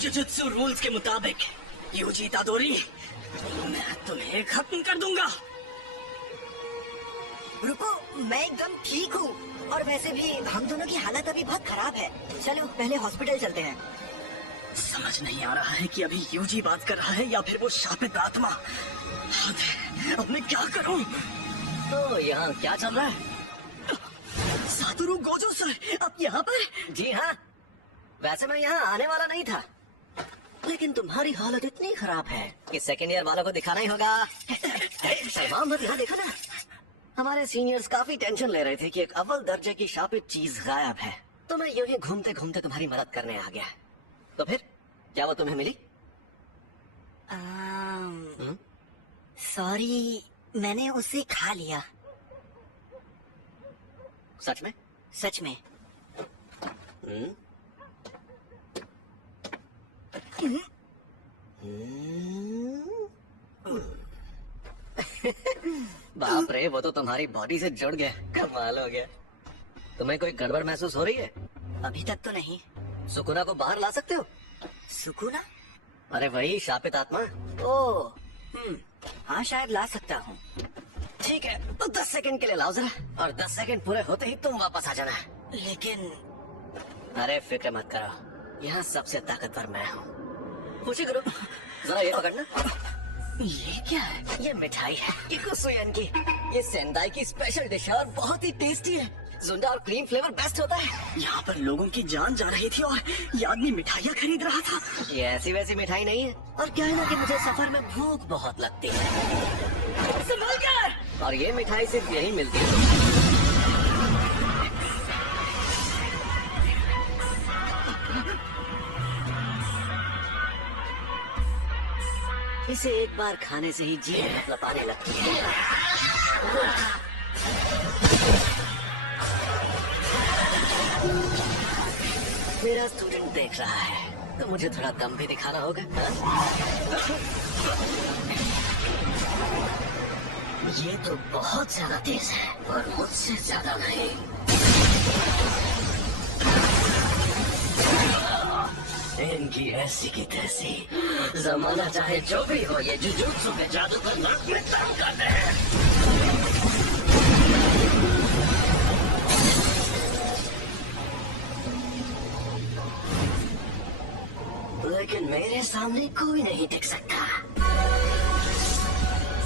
Jujutsu rules के मुताबिक UG इतादोरी, मैं तुम्हें खत्म कर दूंगा। रुको, मैं एकदम ठीक हूँ। और वैसे भी हम दोनों की हालत अभी बहुत खराब है। चलो पहले हॉस्पिटल चलते हैं। समझ नहीं आ रहा है कि अभी यूजी बात कर रहा है या फिर वो शापित आत्मा। अब मैं क्या करूं? तो यहाँ क्या चल रहा है? सातोरु गोजो सर, आप यहाँ पर? जी हाँ, वैसे मैं यहाँ आने वाला नहीं था, लेकिन तुम्हारी हालत इतनी खराब है कि सेकेंड ईयर वालों को दिखाना ही होगा। सलमान मत, यहाँ देखा ना, हमारे सीनियर्स काफी टेंशन ले रहे थे कि एक अव्वल दर्जे की शापित चीज गायब है। तो मैं यूं ही घूमते घूमते तुम्हारी मदद करने आ गया। तो फिर क्या वो तुम्हें मिली? सॉरी, मैंने उसे खा लिया। सच में? सच में। बाप रे, वो तो तुम्हारी बॉडी से जुड़ गया। कमाल हो गया। तुम्हें कोई गड़बड़ महसूस हो रही है? अभी तक तो नहीं। सुकुना को बाहर ला सकते हो? सुकुना? अरे वही शापित आत्मा। ओह, हाँ शायद ला सकता हूँ। ठीक है, तो 10 सेकंड के लिए लाओ जरा, और 10 सेकंड पूरे होते ही तुम वापस आ जाना। लेकिन अरे फिक्र मत करो, यहाँ सबसे ताकतवर मैं हूँ। खुशी करो, जरा ये पकड़ना। ये क्या है? ये मिठाई है, किकुसुयन की। ये सेंदाई की स्पेशल डिश है और बहुत ही टेस्टी है। जुंडा और क्रीम फ्लेवर बेस्ट होता है। यहाँ पर लोगों की जान जा रही थी और ये आदमी मिठाइयाँ खरीद रहा था। ये ऐसी वैसी मिठाई नहीं है, और क्या है ना कि मुझे सफर में भूख बहुत लगती है। संभल कर! और ये मिठाई सिर्फ यही मिलती है। इसे एक बार खाने से ही जी मतलब आने लगती है। मेरा स्टूडेंट देख रहा है, तो मुझे थोड़ा दम भी दिखाना होगा। ये तो बहुत ज्यादा तेज है, और मुझसे ज्यादा नहीं। इनकी ऐसी की तैसी, जमाना चाहे जो भी हो, ये जुजुत्सु के जादू को नाक में दम करते हैं। लेकिन मेरे सामने कोई नहीं टिक सकता।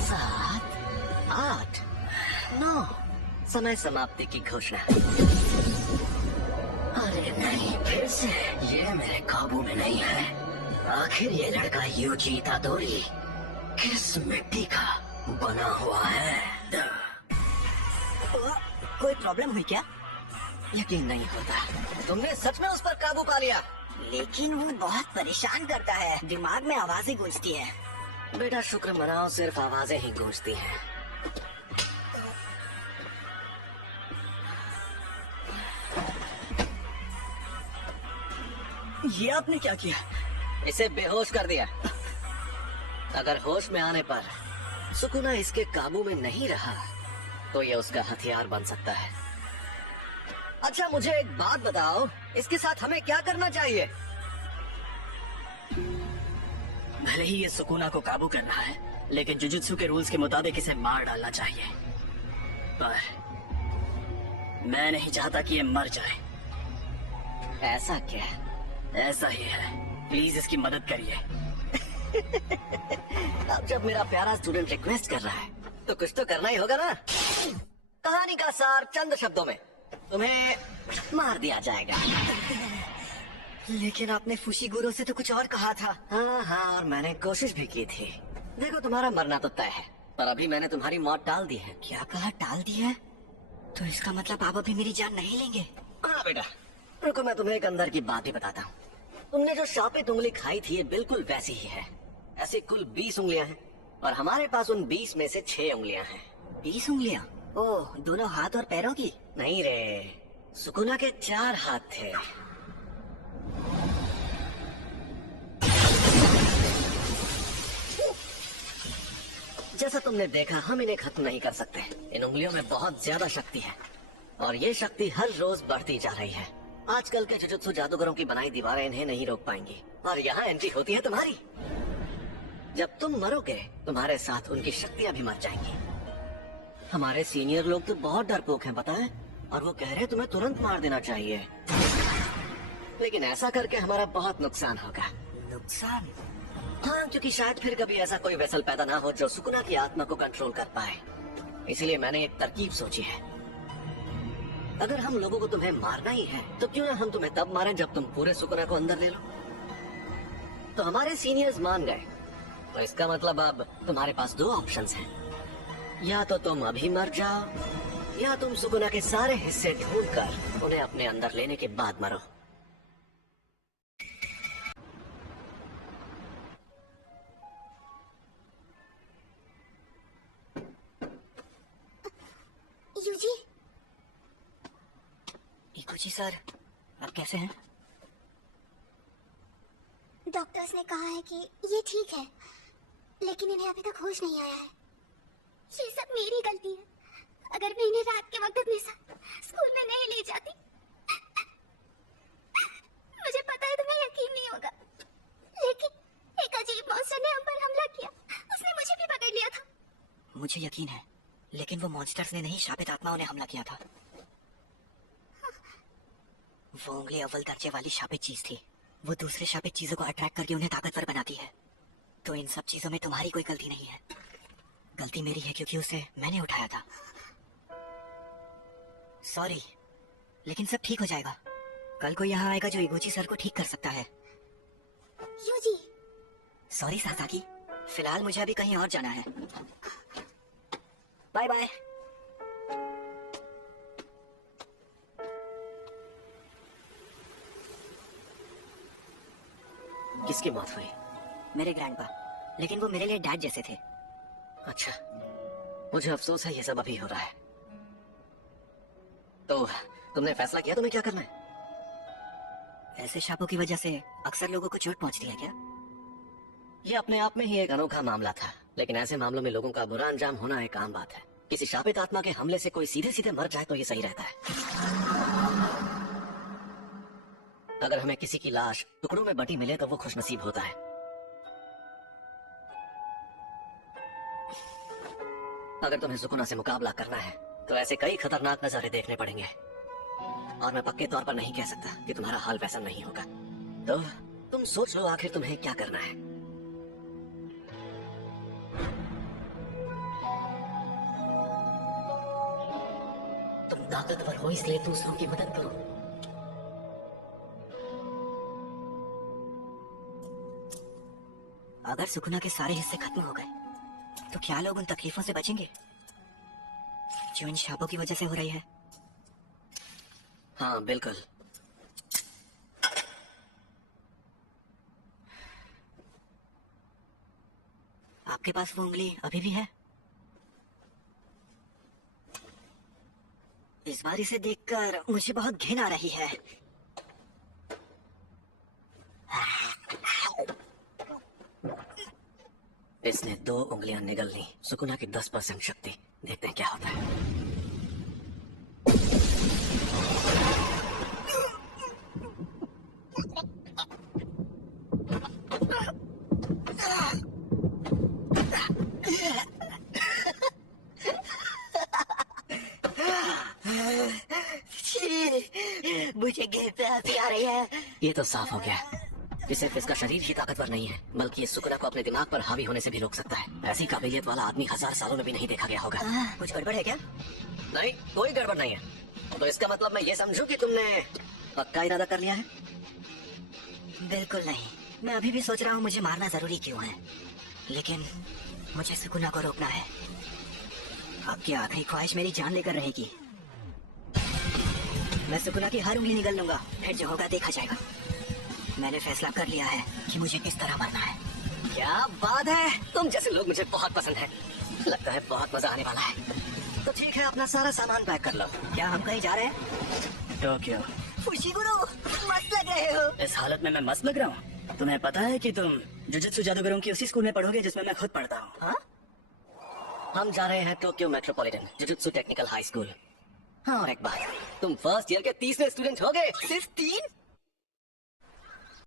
7, 8, 9, समय समाप्ति की घोषणा। अरे नहीं, फिर से ये मेरे काबू में नहीं है। आखिर ये लड़का यूजी इतादोरी किस मिट्टी का बना हुआ है? कोई प्रॉब्लम हुई क्या? यकीन नहीं होता, तुमने सच में उस पर काबू पा लिया। लेकिन वो बहुत परेशान करता है, दिमाग में आवाजें गूंजती है। बेटा शुक्र मनाओ, सिर्फ आवाजें ही गूंजती हैं। ये आपने क्या किया? इसे बेहोश कर दिया। अगर होश में आने पर सुकुना इसके काबू में नहीं रहा, तो ये उसका हथियार बन सकता है। अच्छा मुझे एक बात बताओ, इसके साथ हमें क्या करना चाहिए? भले ही ये सुकुना को काबू कर रहा है, लेकिन जुजुत्सु के रूल्स के मुताबिक इसे मार डालना चाहिए। पर मैं नहीं चाहता कि ये मर जाए। ऐसा क्या? ऐसा ही है, प्लीज इसकी मदद करिए। अब जब मेरा प्यारा स्टूडेंट रिक्वेस्ट कर रहा है, तो कुछ तो करना ही होगा ना। कहानी का सार चंद शब्दों में, तुम्हें मार दिया जाएगा। लेकिन आपने फुशीगुरो से तो कुछ और कहा था। हाँ, और मैंने कोशिश भी की थी। देखो तुम्हारा मरना तो तय है, पर अभी मैंने तुम्हारी मौत टाल दी है। क्या कहा, टाल दी है? तो इसका मतलब आप अभी मेरी जान नहीं लेंगे? हाँ बेटा, रुको मैं तुम्हें एक अंदर की बात ही बताता हूँ। तुमने जो शापित उंगली खाई थी, ये बिल्कुल वैसी ही है। ऐसी कुल 20 उंगलियां हैं, और हमारे पास उन 20 में से 6 उंगलियां हैं। 20 उंगलियां? ओह, दोनों हाथ और पैरों की? नहीं रे, सुकुना के 4 हाथ थे। जैसा तुमने देखा, हम इन्हें खत्म नहीं कर सकते। इन उंगलियों में बहुत ज्यादा शक्ति है, और ये शक्ति हर रोज बढ़ती जा रही है। आजकल के जुजुत्सु जादूगरों की बनाई दीवारें इन्हें नहीं रोक पाएंगी, और यहाँ एंट्री होती है तुम्हारी। जब तुम मरोगे तुम्हारे साथ उनकी शक्तियाँ भी मर जाएंगी। हमारे सीनियर लोग तो बहुत डरपोक हैं पता है, और वो कह रहे तुम्हें तुरंत मार देना चाहिए, लेकिन ऐसा करके हमारा बहुत नुकसान होगा। नुकसान? हाँ, क्योंकि शायद फिर कभी ऐसा कोई वेसल पैदा ना हो जो सुकुना की आत्मा को कंट्रोल कर पाए। इसलिए मैंने एक तरकीब सोची है। अगर हम लोगों को तुम्हें मारना ही है तो क्यों ना हम तुम्हें तब मारें जब तुम पूरे सुकुना को अंदर ले लो। तो हमारे सीनियर्स मान गए, तो इसका मतलब अब तुम्हारे पास दो ऑप्शंस हैं। या तो तुम अभी मर जाओ, या तुम सुकुना के सारे हिस्से ढूंढकर उन्हें अपने अंदर लेने के बाद मरो। यूजी, इकुची सर, आप कैसे हैं? डॉक्टर्स ने कहा है कि ये ठीक है, लेकिन इन्हें अभी तक होश नहीं आया है। ये सब मेरी गलती है। अगर मैं इन्हें रात के वक्त अपने साथ स्कूल में नहीं ले जाती। मुझे पता है तुम्हें यकीन नहीं होगा, लेकिन एक अजीब मॉन्स्टर ने हम पर हमला किया। उसने मुझे भी पकड़ लिया था। मुझे यकीन है, लेकिन वो मॉन्स्टर्स ने नहीं, शापित आत्माओं ने हमला किया था। वो उंगली अव्वल दर्जे वाली शापित चीज थी। वो दूसरे शापित चीजों को अट्रैक्ट करके उन्हें ताकतवर बनाती है। तो इन सब चीजों में तुम्हारी कोई गलती नहीं है। गलती मेरी है क्योंकि उसे मैंने उठाया था। सॉरी, लेकिन सब ठीक हो जाएगा। कल को यहाँ आएगा जो इगोची सर को ठीक कर सकता है। यूजी, सॉरी सासाकी, फिलहाल मुझे अभी कहीं और जाना है। Bye bye. किसकी मौत हुई? मेरे ग्रैंडपा, लेकिन वो मेरे लिए डैड जैसे थे। अच्छा, मुझे अफसोस है ये सब अभी हो रहा है। तो तुमने फैसला किया तुम्हें क्या करना है? ऐसे शापों की वजह से अक्सर लोगों को चोट पहुंचती है क्या? ये अपने आप में ही एक अनोखा मामला था, लेकिन ऐसे मामलों में लोगों का बुरा अंजाम होना एक आम बात है। किसी शापित आत्मा के हमले से कोई सीधे सीधे मर जाए तो ये सही रहता है। अगर हमें किसी की लाश टुकड़ों में बटी मिले तो वो खुशनसीब होता है। अगर तुम्हें सुकुना से मुकाबला करना है तो ऐसे कई खतरनाक नजारे देखने पड़ेंगे, और मैं पक्के तौर पर नहीं कह सकता कि तुम्हारा हाल वैसा नहीं होगा। तो तुम सोच लो आखिर तुम्हें क्या करना है। तुम ताकतवर हो इसलिए दूसरों की मदद करो। अगर सुकुना के सारे हिस्से खत्म हो गए तो क्या लोग उन तकलीफों से बचेंगे जो इन शापों की वजह से हो रही है? हाँ बिल्कुल। आपके पास वो उंगली अभी भी है? इस बार इसे देखकर मुझे बहुत घिन आ रही है। इसने 2 उंगलियां निगल ली। सुकुना की 10% शक्ति। देखते हैं क्या होता है। मुझे गिरते हंसी आ रही है। ये तो साफ हो गया। ये सिर्फ इसका शरीर ही ताकतवर नहीं है, बल्कि ये सुकुना को अपने दिमाग पर हावी होने से भी रोक सकता है। ऐसी काबिलियत वाला आदमी 1000 सालों में भी नहीं देखा गया होगा। कुछ गड़बड़ है क्या? नहीं, कोई गड़बड़ नहीं है। तो इसका मतलब मैं ये समझूं कि तुमने पक्का इरादा कर लिया है? बिल्कुल नहीं। मैं अभी भी सोच रहा हूँ मुझे मारना जरूरी क्यों है, लेकिन मुझे सुकुना को रोकना है। आपकी आखिरी ख्वाहिश मेरी जान लेकर रहेगी। मैं सुकुना की हर उंगली निगल लूंगा, फिर जो होगा देखा जाएगा। मैंने फैसला कर लिया है कि मुझे किस तरह मरना है। क्या बात है, तुम जैसे लोग मुझे बहुत पसंद है। लगता है बहुत मजा आने वाला है। तो ठीक है, अपना सारा सामान पैक कर लो। क्या हम कहीं जा रहे हैं? टोक्यो। फुशिगुरु, मस्त लग रहे हो। इस हालत में मैं मस्त लग रहा हूँ? तुम्हें पता है कि तुम जुजुत्सु जादूगरों की उसी स्कूल में पढ़ोगे जिसमें मैं खुद पढ़ता हूँ। हाँ? हम जा रहे हैं Tokyo metropolitan jujutsu technical high school. हाँ, और एक बात, तुम फर्स्ट ईयर के तीसरे स्टूडेंट हो गए। सिर्फ 3?